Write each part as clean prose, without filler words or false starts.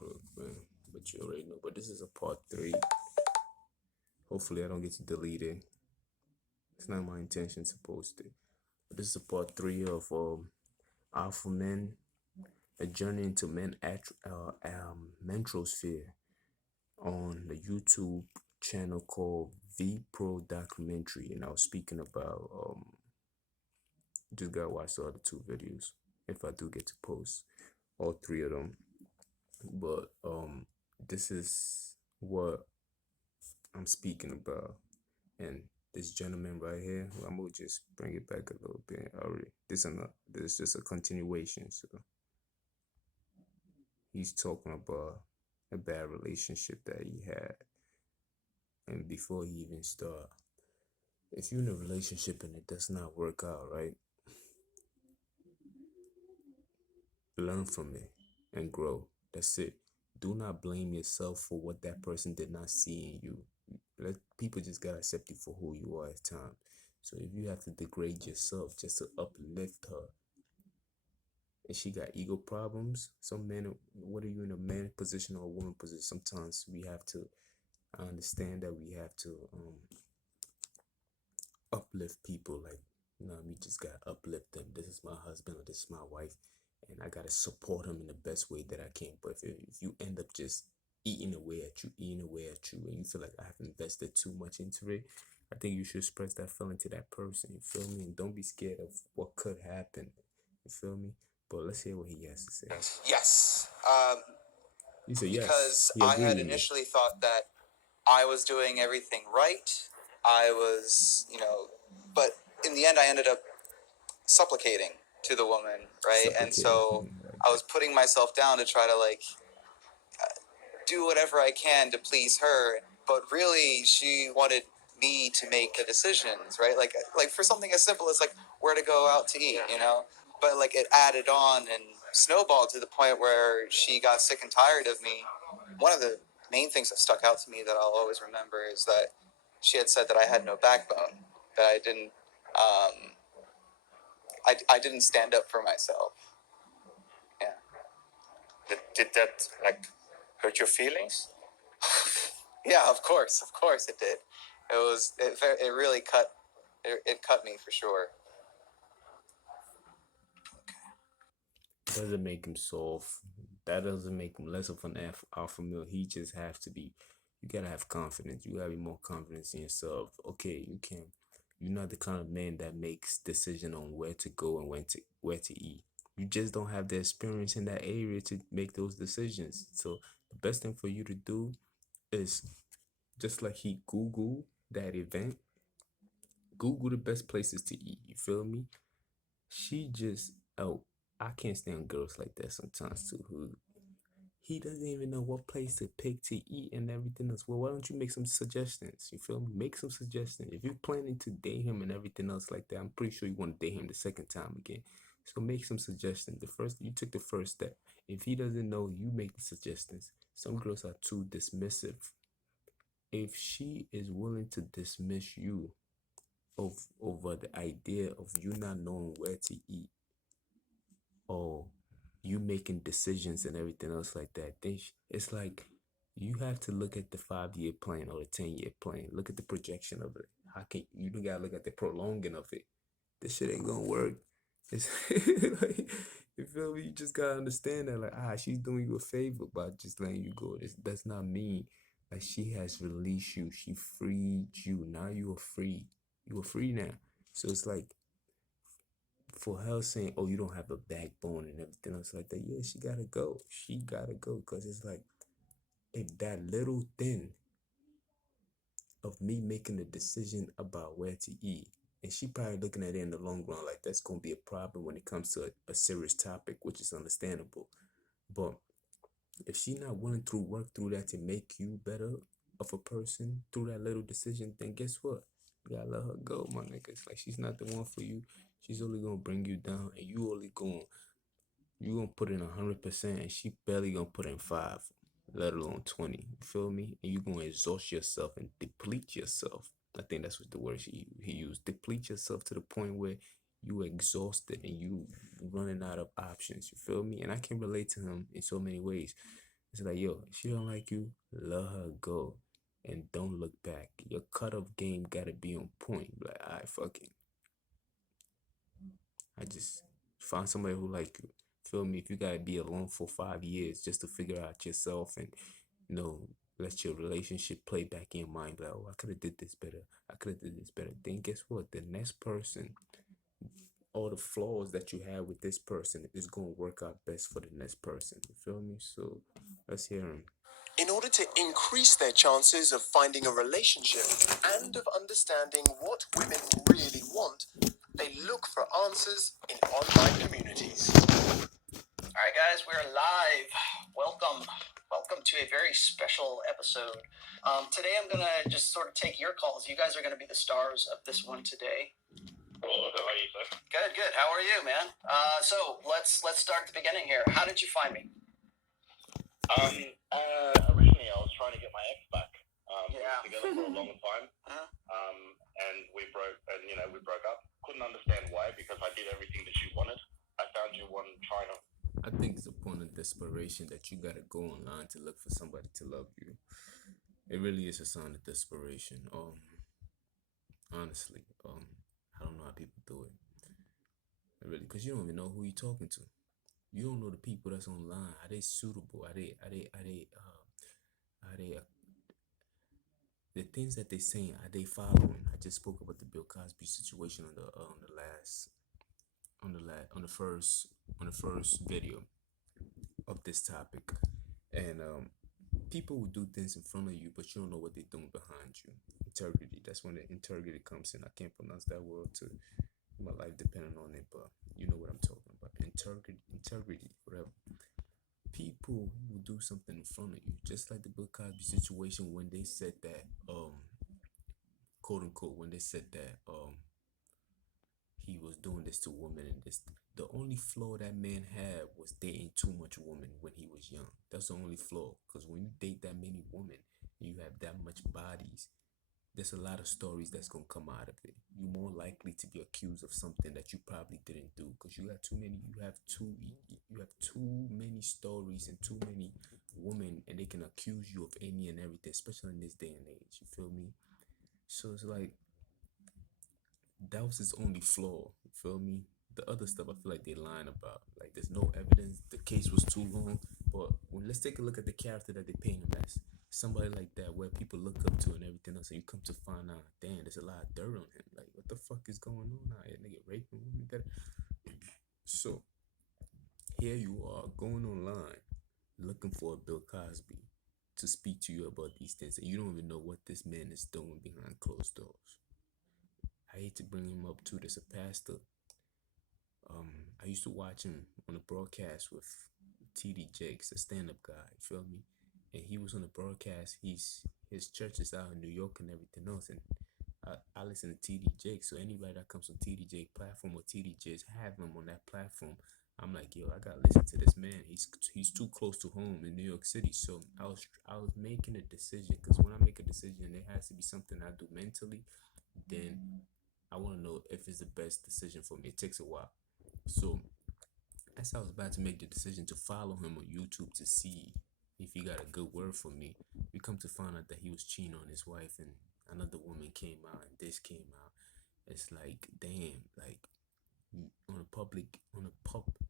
crook, man. But you already know. But this is a part 3. Hopefully, I don't get to delete it. It's not my intention to post it. But this is a part 3 of Alpha Men, a journey into manosphere on the YouTube channel called Vpro documentary. And I was speaking about just gotta watch the other 2 videos if I do get to post all 3 of them. But this is what I'm speaking about. And this gentleman right here, I'm gonna just bring it back a little bit. Already, this is just a continuation. So he's talking about a bad relationship that he had, and before he even start, if you're in a relationship and it does not work out, right, learn from it and grow. That's it. Do not blame yourself for what that person did not see in you. Let people just gotta accept you for who you are at times. So if you have to degrade yourself just to uplift her, and she got ego problems, some men, whether you're in a man position or a woman position, sometimes we have to understand that we have to uplift people. Like, we just gotta uplift them. This is my husband or this is my wife, and I gotta support him in the best way that I can. But if you end up just eating away at you, and you feel like I have invested too much into it, I think you should express that feeling to that person. You feel me? And don't be scared of what could happen. You feel me? But let's hear what he has to say. Yes. He said yes. Because He I agreed had with me. initially thought that I was doing everything right. I was, but in the end, I ended up supplicating to the woman, right? And so I was putting myself down to try to do whatever I can to please her, but really she wanted me to make the decisions, right? Like for something as simple as like where to go out to eat, But like it added on and snowballed to the point where she got sick and tired of me. One of the main things that stuck out to me that I'll always remember is that she had said that I had no backbone, that I didn't, I didn't stand up for myself. Yeah. Did that hurt your feelings? Yeah, of course it did. It really cut me for sure. Doesn't make him soft. That doesn't make him less of an alpha male. He just has to be. You gotta have confidence. You gotta be more confident in yourself. Okay, you can. You're not the kind of man that makes decision on where to go and where to eat. You just don't have the experience in that area to make those decisions. So the best thing for you to do is just like he Google that event. Google the best places to eat. You feel me? She just I can't stand girls like that sometimes too. Who he doesn't even know what place to pick to eat and everything else. Well, why don't you make some suggestions? You feel me? Make some suggestions. If you're planning to date him and everything else like that, I'm pretty sure you want to date him the second time again. So make some suggestions. You took the first step. If he doesn't know, you make the suggestions. Some girls are too dismissive. If she is willing to dismiss you over the idea of you not knowing where to eat, or you making decisions and everything else like that, then it's like you have to look at the 5-year plan or the 10-year plan. Look at the projection of it. How can you gotta look at the prolonging of it? This shit ain't gonna work. It's like, you feel me? You just gotta understand that, like, she's doing you a favor by just letting you go. This does not mean like she has released you. She freed you. Now you are free. You are free now. So it's like, for her saying, "Oh, you don't have a backbone and everything else like that," yeah, she gotta go. She gotta go, because it's like, if that little thing of me making a decision about where to eat, and she probably looking at it in the long run like that's gonna be a problem when it comes to a serious topic, which is understandable. But if she not willing to work through that to make you better of a person through that little decision, then guess what? You gotta let her go, my nigga. It's like she's not the one for you. She's only gonna bring you down, and you gonna put in 100%, and she barely gonna put in 5, let alone 20. You feel me? And you gonna exhaust yourself and deplete yourself. I think that's what the word he used. Deplete yourself to the point where you exhausted and you running out of options. You feel me? And I can relate to him in so many ways. It's like, yo, if she don't like you, let her go. And don't look back. Your cutoff game gotta be on point. Like, I fuck it. I just find somebody who like you. Feel me? If you gotta be alone for 5 years just to figure out yourself and you know, let your relationship play back in your mind, like, oh, I could have did this better. I could have did this better. Then guess what? The next person, all the flaws that you have with this person is gonna work out best for the next person. You feel me? So let's hear him. In order to increase their chances of finding a relationship and of understanding what women really want, they look for answers in online communities. All right, guys, we're live. Welcome. Welcome to a very special episode. Today, I'm going to just sort of take your calls. You guys are going to be the stars of this one today. Well, how are you, sir? Good, good. How are you, man? So let's start at the beginning here. How did you find me? Originally I was trying to get my ex back. We Yeah. were together for a long time. And we broke up. Couldn't understand why, because I did everything that she wanted. I found you one trying to. I think it's a point of desperation that you gotta go online to look for somebody to love you. It really is a sign of desperation. Honestly, I don't know how people do it. Really, because you don't even know who you're talking to. You don't know the people that's online. Are they suitable? Are they the things that they saying? Are they following? I just spoke about the Bill Cosby situation on the last on the first video of this topic, and people will do things in front of you, but you don't know what they're doing behind you. Integrity. That's when the integrity comes in. I can't pronounce that word to my life depending on it, but you know what I'm talking about. Integrity, whatever. People will do something in front of you, just like the Bill Cosby situation when they said that, quote unquote, when they said that, he was doing this to women and this. The only flaw that man had was dating too much woman when he was young. That's the only flaw. Because when you date that many women, you have that much bodies, there's a lot of stories that's gonna come out of it. You're more likely to be accused of something that you probably didn't do because you got too many. You have too many stories and too many women, and they can accuse you of any and everything, especially in this day and age. You feel me? So it's like that was his only flaw. You feel me? The other stuff I feel like they lying about. Like there's no evidence. The case was too long. But let's take a look at the character that they paint him as. Somebody like that where people look up to and everything else, and you come to find out, damn, there's a lot of dirt on him. Like, what the fuck is going on out here? Nigga raping women. So here you are going online looking for a Bill Cosby to speak to you about these things, and you don't even know what this man is doing behind closed doors. I hate to bring him up too. There's a pastor. I used to watch him on a broadcast with TD Jakes, a stand-up guy. You feel me? And he was on the broadcast. His church is out in New York and everything else. And I listen to TD Jakes. So anybody that comes on TD Jake platform or TD Jakes have him on that platform. I'm like, yo, I gotta listen to this man. He's too close to home in New York City. So I was making a decision because when I make a decision, it has to be something I do mentally. Then I want to know if it's the best decision for me. It takes a while. So as I was about to make the decision to follow him on YouTube to see if he got a good word for me, we come to find out that he was cheating on his wife and another woman came out and this came out. It's like, damn, like on a pub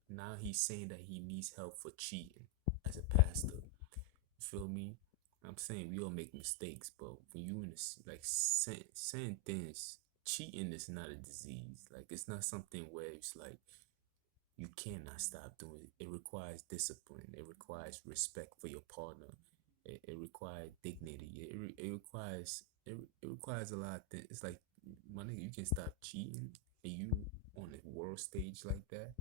now he's saying that he needs help for cheating as a pastor. You feel me? I'm saying we all make mistakes, but when you in this like saying things, cheating is not a disease. Like it's not something where it's like you cannot stop doing it. It requires discipline. It requires respect for your partner. It requires dignity. It requires a lot of things. It's like my nigga, you can stop cheating and you on a world stage like that,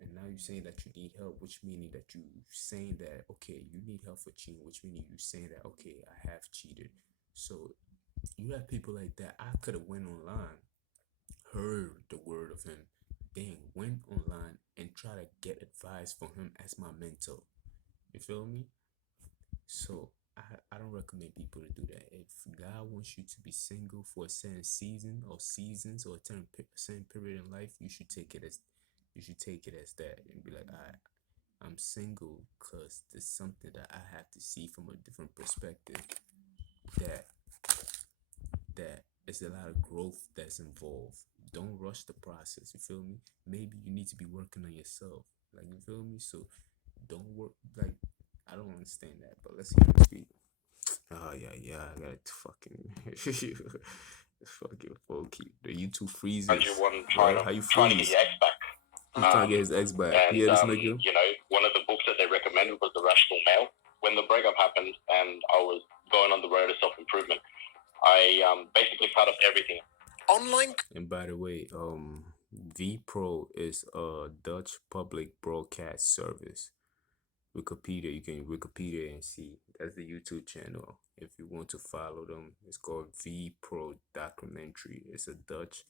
and now you're saying that you need help, which meaning that you saying that okay, you need help for cheating, which meaning you saying that okay, I have cheated. So you have people like that. I could have went online, heard the word of him, then went online and try to get advice from him as my mentor. You feel me? So I don't recommend people to do that. If God wants you to be single for a certain season or seasons or a certain period in life, you should take it as that and be like, all right, I'm single because there's something that I have to see from a different perspective. That that is a lot of growth that's involved. Don't rush the process. You feel me? Maybe you need to be working on yourself. Like you feel me? So don't work like I don't understand that. But let's hear him speak. Oh yeah, yeah. I got to fucking fucking funky. The YouTube found freezes. you one What? How you trying to get freeze? your ex back. He's trying to get his ex back. And Yeah, this nigga. you know, one of the books that they recommended was The Rational Male. When the breakup happened and I was going on the road of self improvement, I basically cut off everything. Online. And by the way, Vpro is a Dutch public broadcast service. Wikipedia, you can Wikipedia and see. That's the YouTube channel. If you want to follow them, it's called Vpro Documentary. It's a Dutch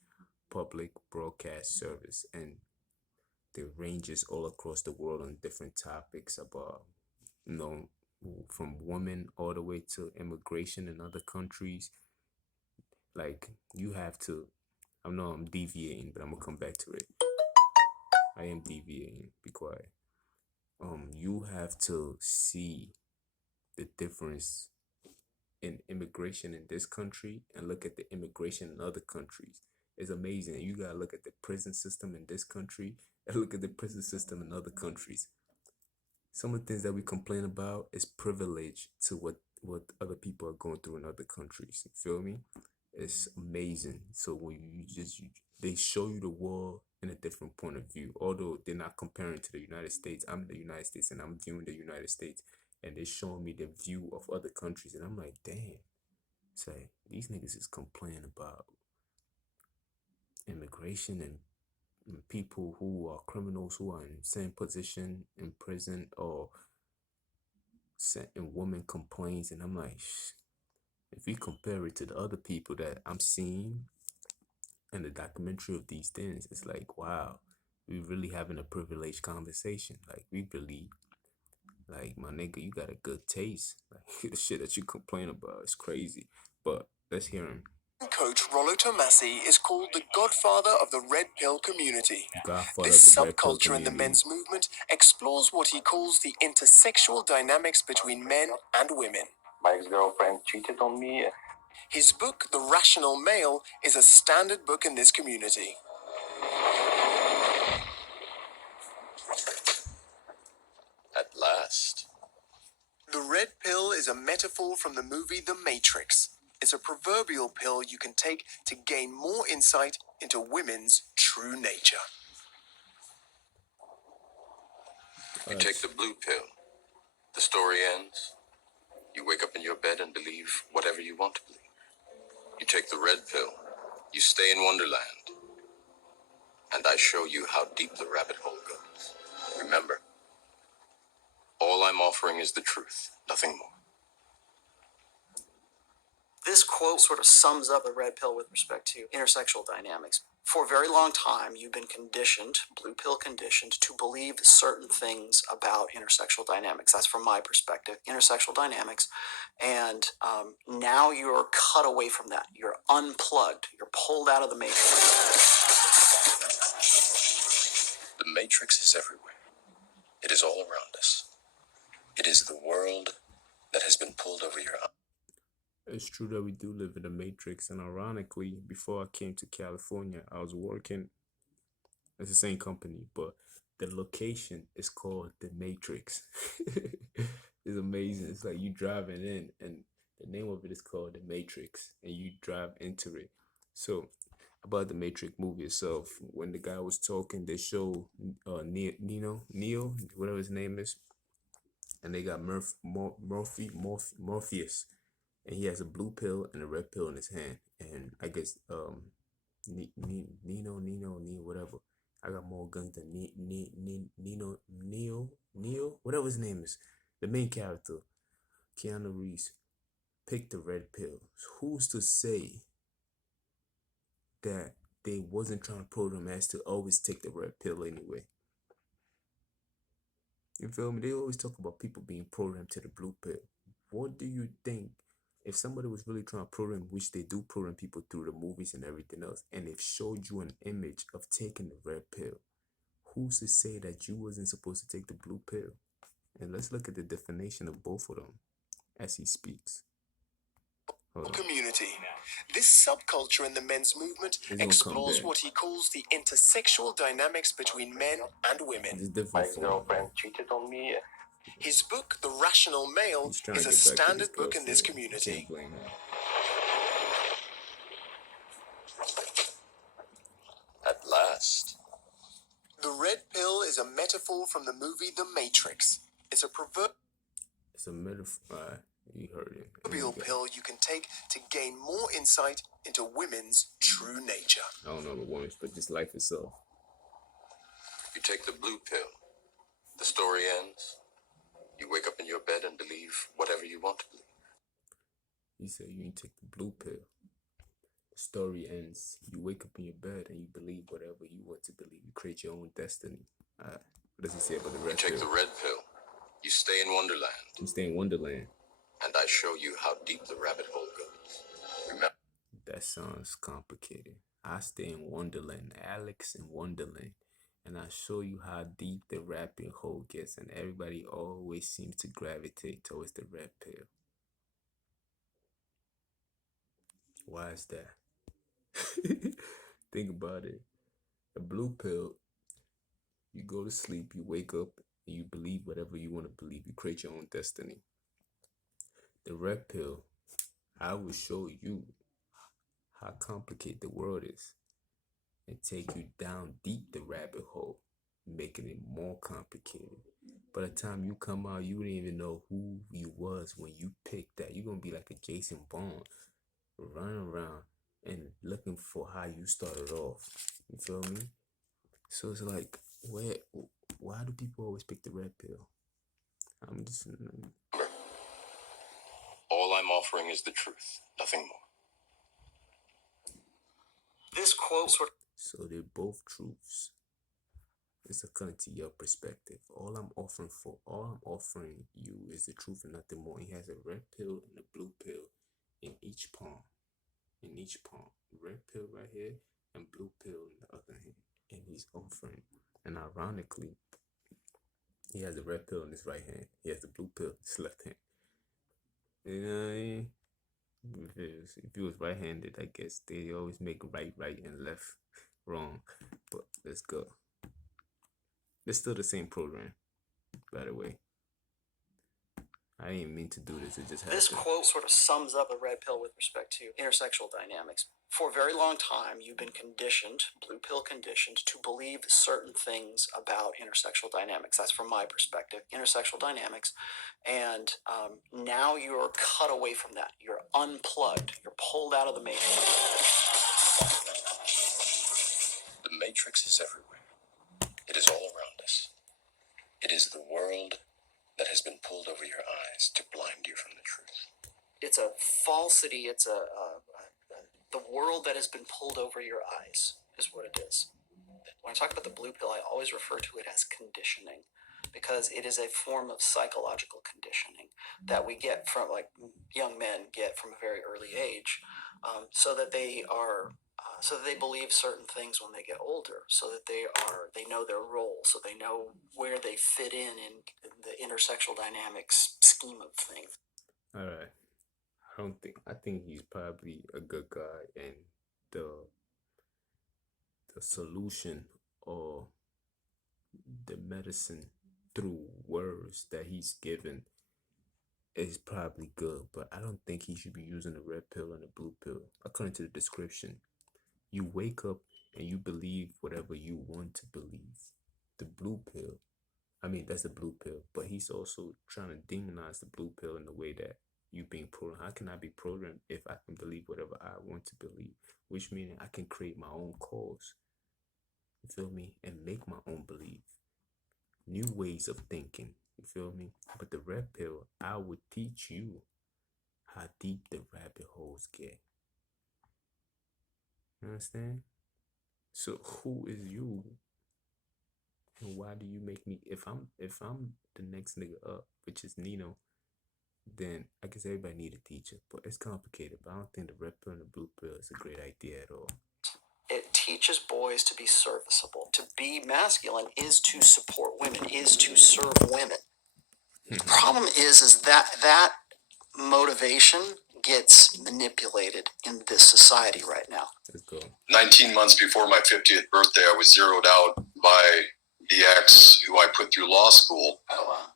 public broadcast service, and they ranges all across the world on different topics about, you know, from women all the way to immigration in other countries. Like you have to. I know I'm deviating, but I'm gonna come back to it. I am deviating. Be quiet. You have to see the difference in immigration in this country and look at the immigration in other countries. It's amazing. You gotta look at the prison system in this country and look at the prison system in other countries. Some of the things that we complain about is privilege to what other people are going through in other countries. You feel me? It's amazing. So when they show you the world in a different point of view. Although they're not comparing to the United States, I'm in the United States and I'm viewing the United States, and they're showing me the view of other countries, and I'm like, damn. Say these niggas is complaining about immigration and people who are criminals who are in same position in prison or and woman complains, and I'm like, if we compare it to the other people that I'm seeing in the documentary of these things, it's like, wow, we really having a privileged conversation. Like we really, like my nigga, you got a good taste. Like the shit that you complain about is crazy. But let's hear him. Coach Rollo Tomassi is called the godfather of the red pill community. Godfather of This the red pill subculture in the community. men's movement explores what he calls the intersexual dynamics between men and women. My ex-girlfriend cheated on me. His book, The Rational Male, is a standard book in this community. At last. The red pill is a metaphor from the movie The Matrix. It's a proverbial pill you can take to gain more insight into women's true nature. You take the blue pill. The story ends. You wake up in your bed and believe whatever you want to believe. You take the red pill. You stay in Wonderland. And I show you how deep the rabbit hole goes. Remember, all I'm offering is the truth, nothing more. This quote sort of sums up the red pill with respect to intersexual dynamics. For a very long time, you've been conditioned, blue pill conditioned, to believe certain things about intersexual dynamics. That's from my perspective, intersexual dynamics. And now you're cut away from that. You're unplugged. You're pulled out of the matrix. The matrix is everywhere. It is all around us. It is the world that has been pulled over your eyes. It's true that we do live in the matrix, and ironically, before I came to California, I was working. It's the same company, but the location is called the Matrix. It's amazing. It's like you driving in, and the name of it is called the Matrix, and you drive into it. So about the Matrix movie itself, when the guy was talking, they show Neo, whatever his name is, and they got Morpheus, and he has a blue pill and a red pill in his hand, and I guess Nino, whatever. I got more guns than Neo, whatever his name is. The main character, Keanu Reeves, picked the red pill. Who's to say that they wasn't trying to program as to always take the red pill anyway? You feel me? They always talk about people being programmed to the blue pill. What do you think if somebody was really trying to program, which they do program people through the movies and everything else, and they've showed you an image of taking the red pill, who's to say that you wasn't supposed to take the blue pill? And let's look at the definition of both of them as he speaks. Hold on. Community. This subculture in the men's movement It's gonna come explores back. what he calls the intersexual dynamics between men and women. It's different form. cheated on me. His book, The Rational Male, He's trying is to a get back to his standard book in this girlfriend. community. Can't blame him. At last. The red pill is a metaphor from the movie The Matrix. It's a It's a metaphor. You heard it. proverbial pill you can take to gain more insight into women's true nature. I don't know the woman, but just life itself. You take the blue pill. The story ends. You wake up in your bed and believe whatever you want to believe. He said you need to take the blue pill. The story ends. You wake up in your bed and you believe whatever you want to believe. You create your own destiny. What does he say about the You red take pill? the red pill. You stay in Wonderland. You stay in Wonderland. And I show you how deep the rabbit hole goes. Remember? That sounds complicated. I stay in Wonderland, Alex in Wonderland, and I show you how deep the rabbit hole gets, and everybody always seems to gravitate towards the red pill. Why is that? Think about it. The blue pill, you go to sleep, you wake up, and you believe whatever you want to believe. You create your own destiny. The red pill, I will show you how complicated the world is and take you down deep the rabbit hole, making it more complicated. By the time you come out, you didn't even know who you was when you picked that. You're going to be like a Jason Bond, running around and looking for how you started off. You feel me? So it's like, why do people always pick the red pill? I'm just... All I'm offering is the truth, nothing more. This quote sort of So they're both truths. It's according to your perspective. All I'm offering you is the truth and nothing more. He has a red pill and a blue pill in each palm. Red pill right here and blue pill in the other hand. And he's offering. And ironically, he has the red pill in his right hand. He has the blue pill in his left hand. You know what I mean? If he was right-handed, I guess they always make right and left wrong. But let's go. It's still the same program, by the way. I didn't mean to do this. It just happened. This quote sort of sums up the red pill with respect to intersexual dynamics. For a very long time, you've been conditioned, blue pill conditioned, to believe certain things about intersexual dynamics. That's from my perspective, intersexual dynamics. And now you're cut away from that. You're unplugged. You're pulled out of the matrix. The matrix is everywhere. It is all around us. It is the world that has been pulled over your eyes to blind you from the truth. It's a falsity. It's the world that has been pulled over your eyes is what it is. When I talk about the blue pill, I always refer to it as conditioning, because it is a form of psychological conditioning that we get from, like, young men get from a very early age, so that they believe certain things when they get older, so that they know their role, so they know where they fit in the intersexual dynamics scheme of things. All right. I think he's probably a good guy, and the solution or the medicine through words that he's given is probably good, but I don't think he should be using the red pill and the blue pill. According to the description, you wake up and you believe whatever you want to believe. The blue pill, that's the blue pill, but he's also trying to demonize the blue pill in the way that you being programmed. How can I be programmed if I can believe whatever I want to believe? Which means I can create my own cause. You feel me? And make my own belief. New ways of thinking. You feel me? But the red pill, I would teach you how deep the rabbit holes get. You understand? So who is you? And why do you make me? If I'm the next nigga up, which is Nino, then I guess everybody need a teacher. But it's complicated. But I don't think the red pill and the blue pill is a great idea at all. It teaches boys to be serviceable. To be masculine is to support women, is to serve women. The problem is that motivation gets manipulated in this society right now. Let's go. 19 months before my 50th birthday, I was zeroed out by the ex who I put through law school. Oh, wow.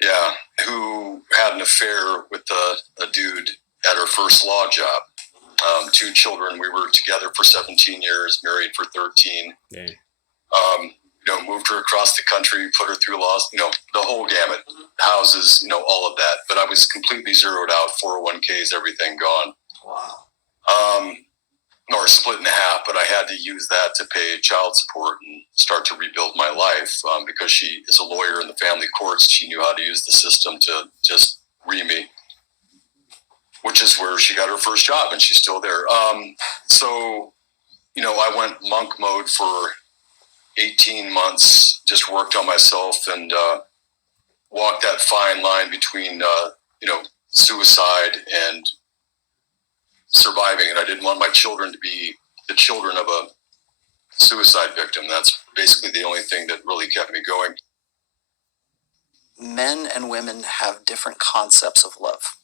Yeah, who had an affair with a dude at her first law job. 2 children. We were together for 17 years, married for 13. Dang. Moved her across the country, put her through law, the whole gamut, houses, all of that. But I was completely zeroed out, 401ks, everything gone. Wow. Or split in half, but I had to use that to pay child support and start to rebuild my life because she is a lawyer in the family courts. She knew how to use the system to just me, which is where she got her first job, and she's still there. So, I went monk mode for 18 months, just worked on myself and walked that fine line between, suicide and surviving. And I didn't want my children to be the children of a suicide victim. That's basically the only thing that really kept me going. Men and women have different concepts of love.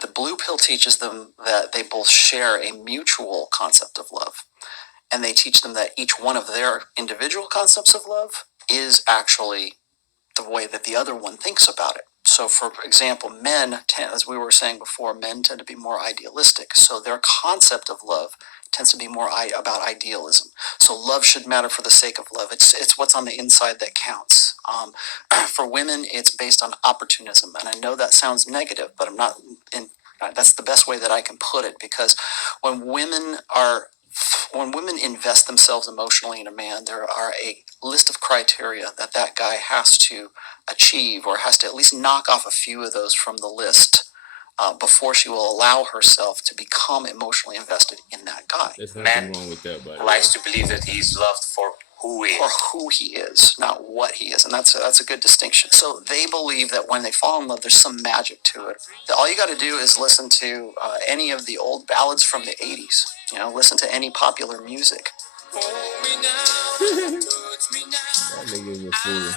The blue pill teaches them that they both share a mutual concept of love. And they teach them that each one of their individual concepts of love is actually the way that the other one thinks about it. So, for example, men tend, as we were saying before, men tend to be more idealistic. So their concept of love tends to be more about idealism. So love should matter for the sake of love. It's what's on the inside that counts. For women, it's based on opportunism. And I know that sounds negative, but that's the best way that I can put it, because when women invest themselves emotionally in a man, there are a list of criteria that guy has to achieve, or has to at least knock off a few of those from the list before she will allow herself to become emotionally invested in that guy. There's nothing wrong with that, but likes to believe that he's loved for who he is. For who he is, not what he is. And that's a good distinction. So they believe that when they fall in love, there's some magic to it. All you got to do is listen to any of the old ballads from the 80s. Listen to any popular music. that nigga is a fool.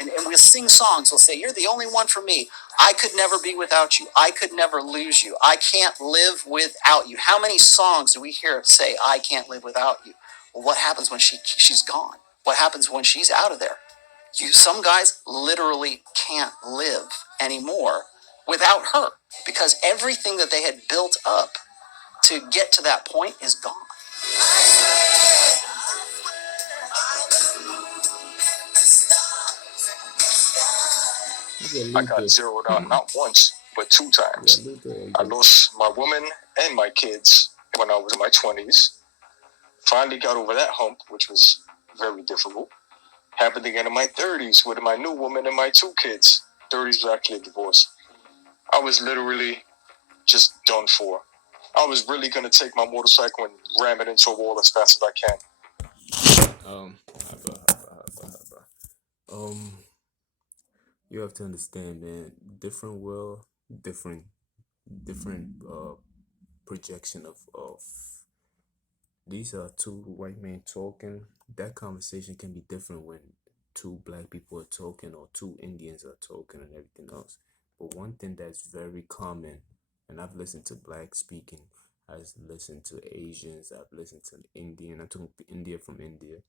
And we'll sing songs. We'll say, "You're the only one for me. I could never be without you. I could never lose you. I can't live without you." How many songs do we hear say, "I can't live without you"? Well, what happens when she's gone? What happens when she's out of there? Some guys literally can't live anymore without her, because everything that they had built up to get to that point is gone. I got zeroed out not once, but 2 times. I lost my woman and my kids when I was in my 20s. Finally got over that hump, which was very difficult. Happened again in my 30s with my new woman and my 2 kids. 30s was actually a divorce. I was literally just done for. I was really going to take my motorcycle and ram it into a wall as fast as I can. You have to understand, man, different world, different projection of these are 2 white men talking. That conversation can be different when 2 black people are talking, or 2 Indians are talking, and everything else. But one thing that's very common, and I've listened to black speaking, I've listened to Asians, I've listened to Indian, I'm talking India from India,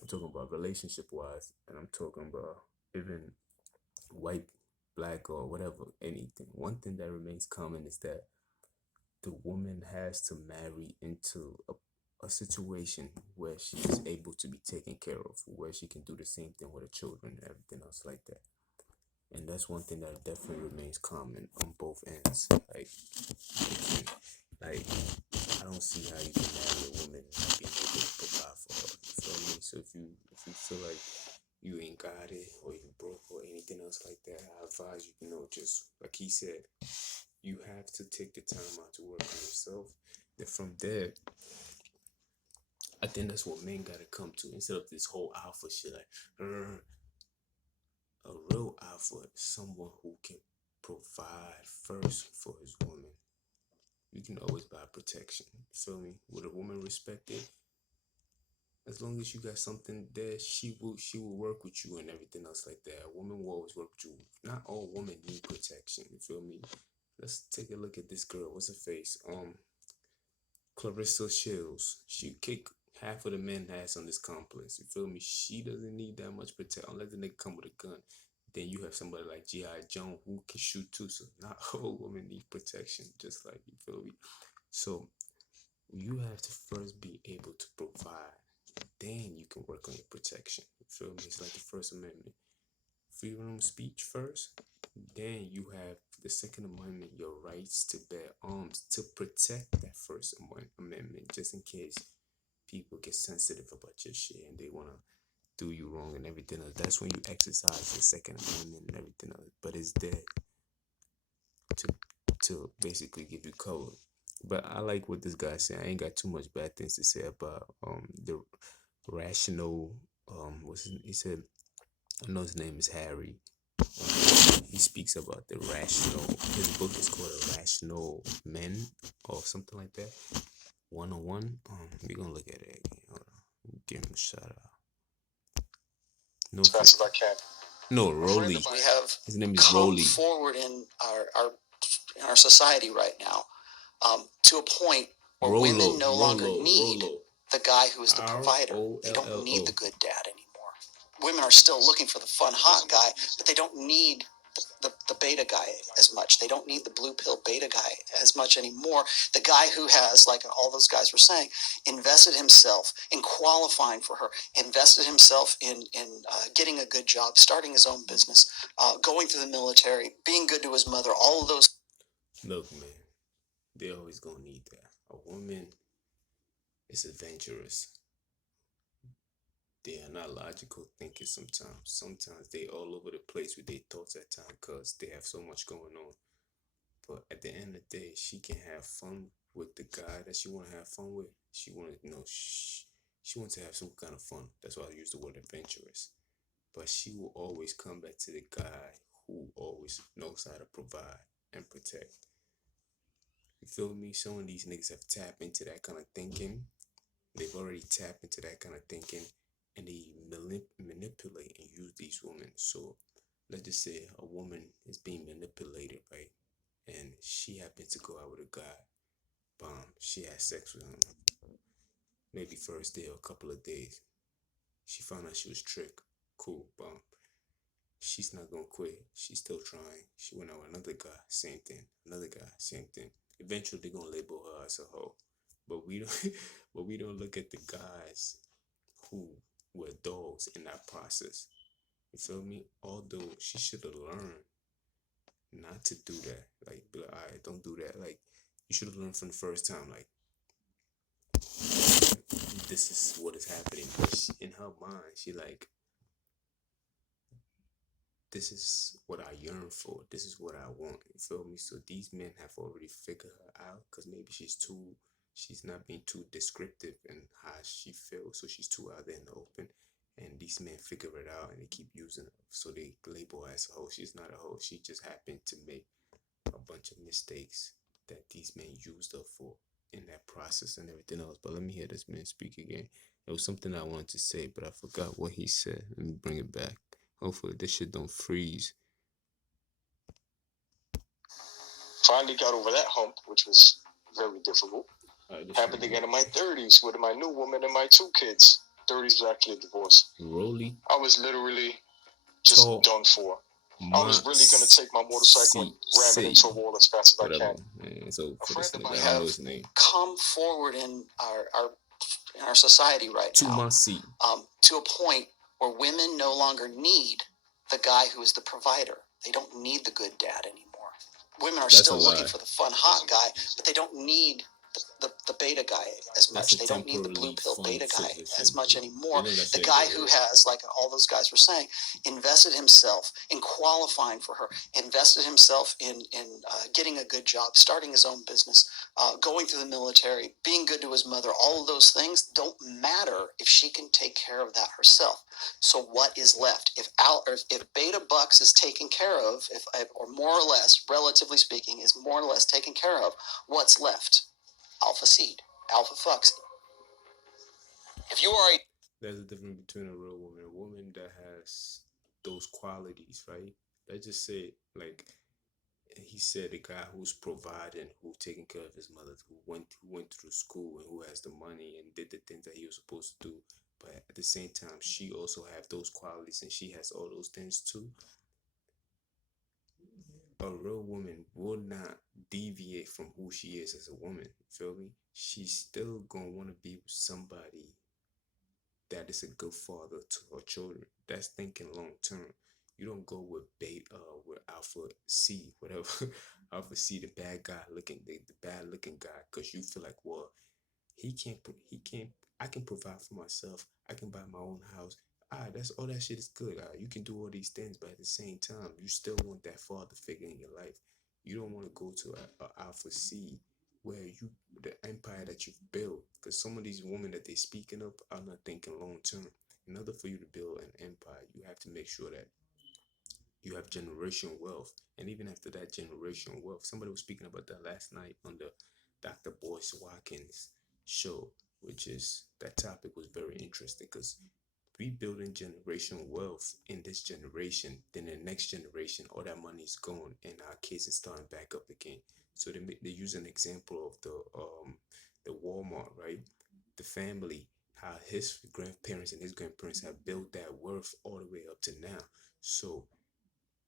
I'm talking about relationship wise, and I'm talking about even white, black, or whatever, anything. One thing that remains common is that the woman has to marry into a situation where she's able to be taken care of, where she can do the same thing with her children and everything else like that. And that's one thing that definitely remains common on both ends. Like I don't see how you can marry a woman and be able to provide for her. You feel me? So if you feel like you ain't got it, or you broke, or anything else like that, I advise you, just like he said, you have to take the time out to work on yourself. Then from there, I think that's what men gotta come to instead of this whole alpha shit. Like, a real alpha is someone who can provide first for his woman. You can always buy protection. You feel me? With a woman respected, as long as you got something there, she will work with you and everything else like that. A woman will always work with you. Not all women need protection. You feel me? Let's take a look at this girl. What's her face? Clarissa Shields. She kick half of the men has on this complex. You feel me? She doesn't need that much protection unless the nigga come with a gun. Then you have somebody like G.I. Joe who can shoot too. So not all women need protection, just like, you feel me? So you have to first be able to provide. Then you can work on your protection. You feel me? It's like the First Amendment. Freedom of speech first. Then you have the Second Amendment, your rights to bear arms to protect that First Amendment, just in case people get sensitive about your shit and they want to do you wrong and everything else. That's when you exercise the Second Amendment and everything else. But it's there to basically give you cover. But I like what this guy said. I ain't got too much bad things to say about the rational he said, I know his name is Harry. He speaks about the rational. His book is called Rational Men or something like that. 101. We're gonna look at it again. Hold on. Give him a shout out. No, as fast as I can. No, Rolly. We have His name is come Rolly. forward in our society right now to a point where women no longer need the guy who is the provider. They don't need the good dad anymore. Women are still looking for the fun, hot guy, but they don't need the beta guy as much. They don't need the blue pill beta guy as much anymore. The guy who has, like all those guys were saying, invested himself in qualifying for her, invested himself in getting a good job, starting his own business, going through the military, being good to his mother, all of those. Look, man, they always gonna need that. A woman is adventurous. They are not logical thinking sometimes. Sometimes they all over the place with their thoughts at times because they have so much going on. But at the end of the day, she can have fun with the guy that she want to have fun with. She want to, she wants to have some kind of fun. That's why I use the word adventurous. But she will always come back to the guy who always knows how to provide and protect. You feel me? Some of these niggas have tapped into that kind of thinking. They've already tapped into that kind of thinking. And they manipulate and use these women. So let's just say a woman is being manipulated, right? And she happens to go out with a guy. Boom. She has sex with him. Maybe first day or a couple of days. She found out she was tricked. Cool. Boom. She's not gonna quit. She's still trying. She went out with another guy. Same thing. Another guy. Same thing. Eventually they're gonna label her as a hoe. But we don't look at the guys who were dogs in that process. You feel me? Although she should have learned not to do that. Like, be like, all right, don't do that. Like, you should have learned from the first time. Like, this is what is happening. But she, in her mind, she like, this is what I yearn for. This is what I want. You feel me? So these men have already figured her out because maybe she's not being too descriptive in how she feels. So she's too out there in the open. And these men figure it out and they keep using her. So they label her as a hoe. She's not a hoe. She just happened to make a bunch of mistakes that these men used her for in that process and everything else. But let me hear this man speak again. It was something I wanted to say, but I forgot what he said. Let me bring it back. Hopefully this shit don't freeze. Finally got over that hump, which was very difficult. Happened again in my 30s with my new woman and my 2 kids. 30s was actually a divorce. Rolly. I was literally just done for. I was really going to take my motorcycle and ram it into a wall as fast as I can. Man, so a friend of mine have come forward in our society right now to a point where women no longer need the guy who is the provider. They don't need the good dad anymore. Women are still looking for the fun, hot guy, but they don't need the beta guy as That's much. a They don't need the blue temporarily pill fun beta guy solution. as much You anymore. know that's The your guy idea, who right? has, like all those guys were saying, invested himself in qualifying for her, invested himself in getting a good job, starting his own business, going through the military, being good to his mother. All of those things don't matter if she can take care of that herself. So what is left? If Beta Bucks is taken care of, or more or less, relatively speaking, is more or less taken care of, what's left? Alpha seed, alpha fucks. If you are There's a difference between a real woman, a woman that has those qualities, right? Let's just say, like he said, the guy who's providing, who taking care of his mother, who went through school and who has the money and did the things that he was supposed to do. But at the same time, she also have those qualities and she has all those things too. A real woman will not deviate from who she is as a woman. Feel me? She's still gonna want to be with somebody that is a good father to her children. That's thinking long term. You don't go with with Alpha C, whatever. Alpha C, the bad guy looking, the bad looking guy, because you feel like, well, he can't. I can provide for myself. I can buy my own house. That's all that shit is good. You can do all these things, but at the same time, you still want that father figure in your life. You don't want to go to a Alpha C where you the empire that you've built, because some of these women that they speaking of are not thinking long term. In order for you to build an empire, you have to make sure that you have generational wealth. And even after that generational wealth, somebody was speaking about that last night on the Dr. Boyce Watkins show, which is that topic was very interesting because rebuilding generational wealth in this generation, then the next generation, all that money is gone, and our kids is starting back up again. So they use an example of the Walmart, right? The family, how his grandparents and his grandparents have built that worth all the way up to now. So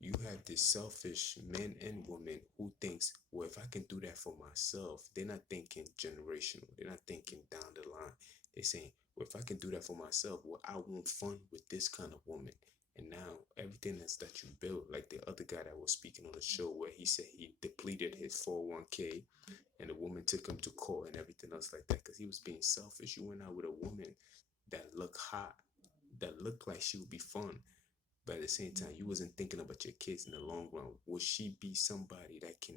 you have this selfish man and woman who thinks, well, if I can do that for myself, they're not thinking generational. They're not thinking down the line. They're saying, well, if I can do that for myself, well, I want fun with this kind of woman. And now everything else that you built, like the other guy that was speaking on the show where he said he depleted his 401k and the woman took him to court and everything else like that because he was being selfish. You went out with a woman that looked hot, that looked like she would be fun, but at the same time, you wasn't thinking about your kids in the long run. Will she be somebody that can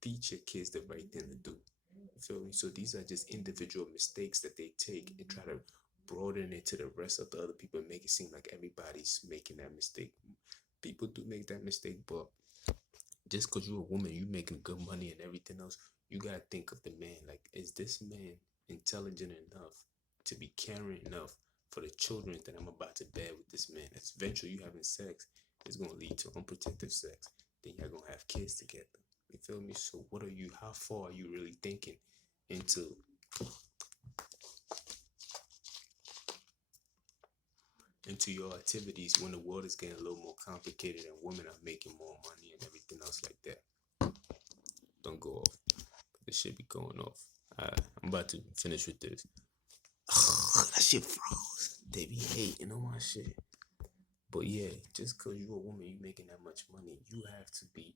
teach your kids the right thing to do? You feel me? So these are just individual mistakes that they take and try to broaden it to the rest of the other people and make it seem like everybody's making that mistake. People do make that mistake, but just because you're a woman, you making good money and everything else, you gotta think of the man. Like, is this man intelligent enough to be caring enough for the children that I'm about to bear with this man? As eventually you having sex is gonna lead to unprotected sex. Then you're gonna have kids together. You feel me? So what are you? How far are you really thinking into your activities when the world is getting a little more complicated and women are making more money and everything else like that? Don't go off. This shit be going off. I'm about to finish with this. That shit froze. They be hating on my shit. But yeah, just cause you're a woman, you making that much money, you have to be.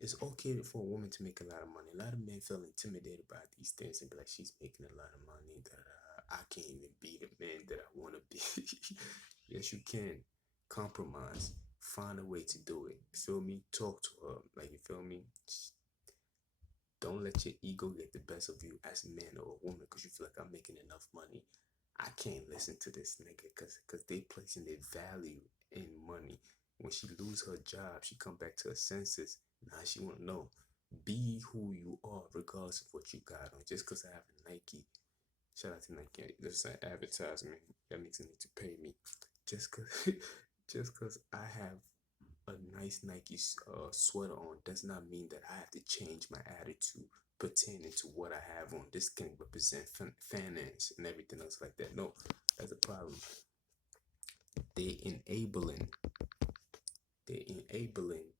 It's okay for a woman to make a lot of money. A lot of men feel intimidated by these things and be like, she's making a lot of money. That I can't even be the man that I want to be. Yes, you can. Compromise. Find a way to do it. Feel me? Talk to her. Like, you feel me? Don't let your ego get the best of you as a man or a woman because you feel like I'm making enough money. I can't listen to this nigga because they placing their value in money. When she lose her job, she come back to her senses. Now she want to know, be who you are regardless of what you got on. Just because I have a Nike, shout out to Nike, this is an advertisement. That makes it need to pay me. Just because just because I have a nice Nike sweater on does not mean that I have to change my attitude pertaining to what I have on. This can represent finance and everything else like that. No, that's a problem. They enabling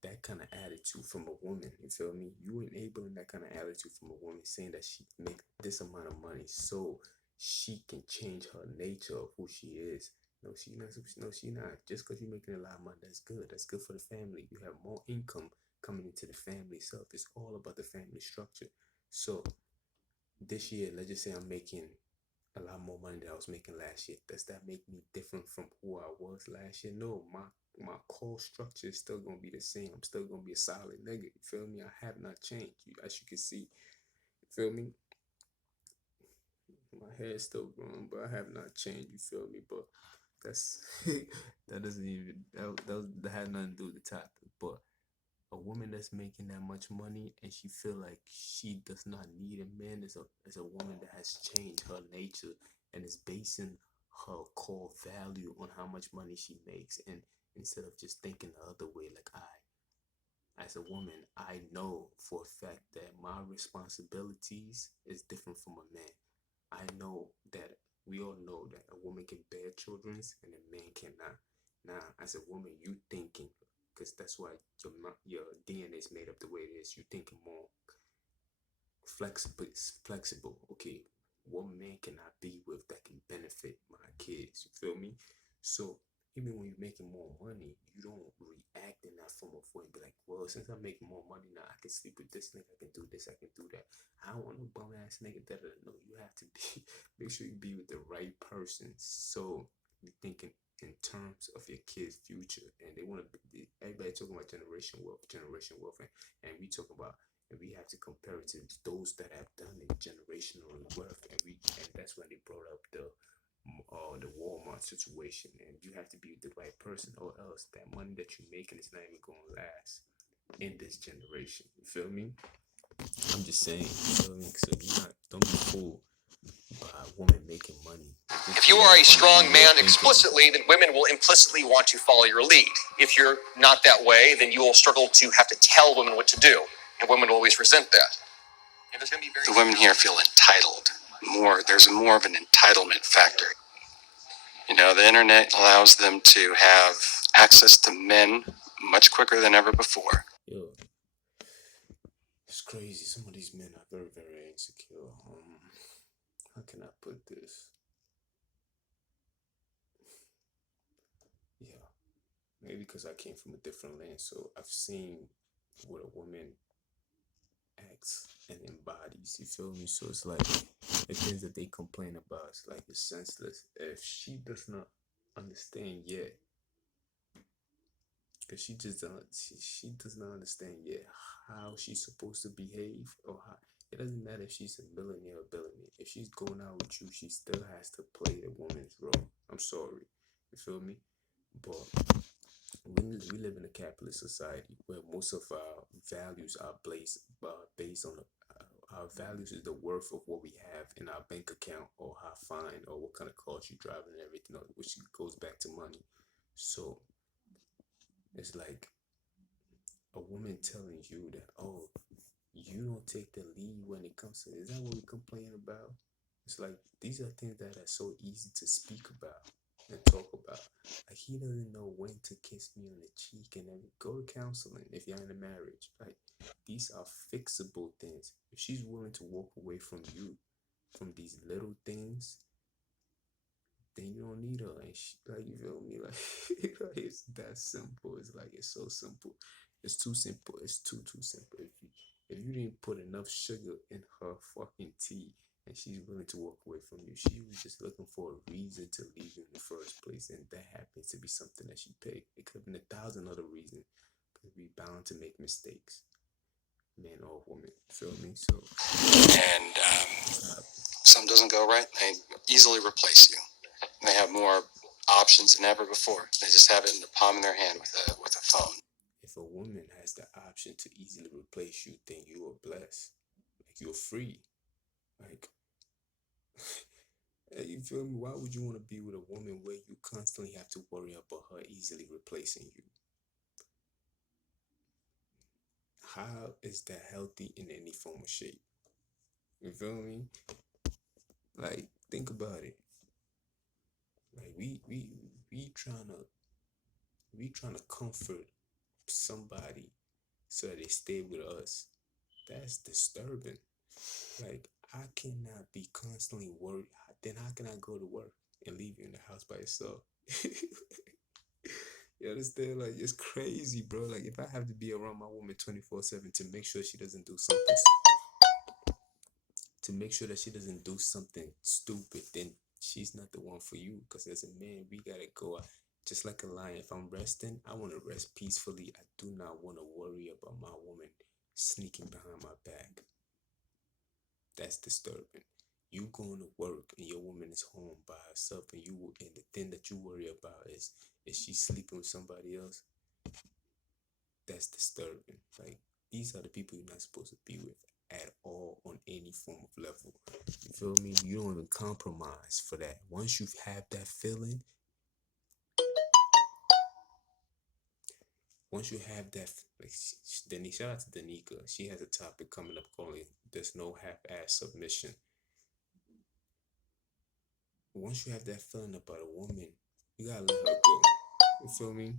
that kind of attitude from a woman. You feel me? You enabling that kind of attitude from a woman, saying that she make this amount of money so she can change her nature of who she is. No, she not. No, she not. Just because you're making a lot of money, that's good. That's good for the family. You have more income coming into the family itself. It's all about the family structure. So this year, let's just say I'm making a lot more money than I was making last year. Does that make me different from who I was last year? No, my core structure is still gonna be the same. I'm still gonna be a solid nigga. You feel me? I have not changed. As you can see, you feel me? My hair is still growing, but I have not changed. You feel me? But that's that doesn't even that had nothing to do with the topic. But a woman that's making that much money and she feel like she does not need a man is a woman that has changed her nature and is basing her core value on how much money she makes, and instead of just thinking the other way, like, as a woman, I know for a fact that my responsibilities is different from a man. I know that we all know that a woman can bear children and a man cannot. Now, as a woman, you thinking, because that's why your DNA is made up the way it is. You thinking more flexible. Okay, what man can I be with that can benefit my kids? You feel me? So even when you're making more money, you don't react in that form of way and be like, well, since I'm making more money now, I can sleep with this nigga, I can do this, I can do that. I don't want no bum ass nigga that. No, you have to be make sure you be with the right person. So you're thinking in terms of your kid's future, and they want to. Everybody talking about generation wealth, and we talk about, and we have to compare it to those that have done it generational wealth, and that's when they brought up the Walmart situation, and you have to be with the right person, or else that money that you're making is not even gonna last in this generation. You feel me? I'm just saying. You feel me? So don't be fooled by a woman making money. If you are a strong man explicitly, then women will implicitly want to follow your lead. If you're not that way, then you will struggle to have to tell women what to do, and women will always resent that. The women here feel entitled. There's more of an entitlement factor. You know, the internet allows them to have access to men much quicker than ever before. Yo, it's crazy. Some of these men are very, very insecure. How can I put this? Yeah, maybe because I came from a different land, so I've seen what a woman acts and embodies. You feel me? So it's like the things that they complain about. It's like it's senseless. If she does not understand yet, because she does not understand yet how she's supposed to behave, or how it doesn't matter if she's a millionaire or billionaire. If she's going out with you, she still has to play the woman's role. I'm sorry, you feel me? But we live in a capitalist society where most of our values are based on our values is the worth of what we have in our bank account, or how fine, or what kind of cars you drive and everything else, which goes back to money. So it's like a woman telling you that, oh, you don't take the lead when it comes to, is that what we complain about? It's like these are things that are so easy to speak about and talk about. Like, he doesn't know when to kiss me on the cheek, and then go to counseling if you're in a marriage. Like, these are fixable things. If she's willing to walk away from you from these little things, then you don't need her. And like, you feel me? Like, it's that simple. It's like, it's so simple. It's too simple. It's too simple. If you didn't put enough sugar in her fucking tea and she's willing to walk away from you, she was just looking for a reason to leave you in the first place, and that happens to be something that she picked. It could have been 1,000 other reasons. Because we bound to make mistakes, man or woman. Feel me? So, And something doesn't go right, they easily replace you. They have more options than ever before. They just have it in the palm of their hand with a phone. if a woman has the option to easily replace you, then you are blessed. Like, you're free. Like, you feel me? Why would you want to be with a woman where you constantly have to worry about her easily replacing you? How is that healthy in any form of shape? You feel me? Like, think about it. Like, we trying to comfort somebody so that they stay with us. That's disturbing. Like, I cannot be constantly worried. Then how can I go to work and leave you in the house by yourself? You understand? Like, it's crazy, bro. Like, if I have to be around my woman 24/7 to make sure she doesn't do something, to make sure that she doesn't do something stupid, then she's not the one for you. Because as a man, we gotta go out. Just like a lion, if I'm resting, I want to rest peacefully. I do not want to worry about my woman sneaking behind my back. That's disturbing. You going to work and your woman is home by herself, and the thing that you worry about is she sleeping with somebody else? That's disturbing. Like, these are the people you're not supposed to be with at all on any form of level. You feel me? You don't even compromise for that. Once you have that feeling, like, Denise, shout out to Danica. She has a topic coming up calling "There's No Half-Ass Submission." Once you have that feeling about a woman, you gotta let her go. You feel me?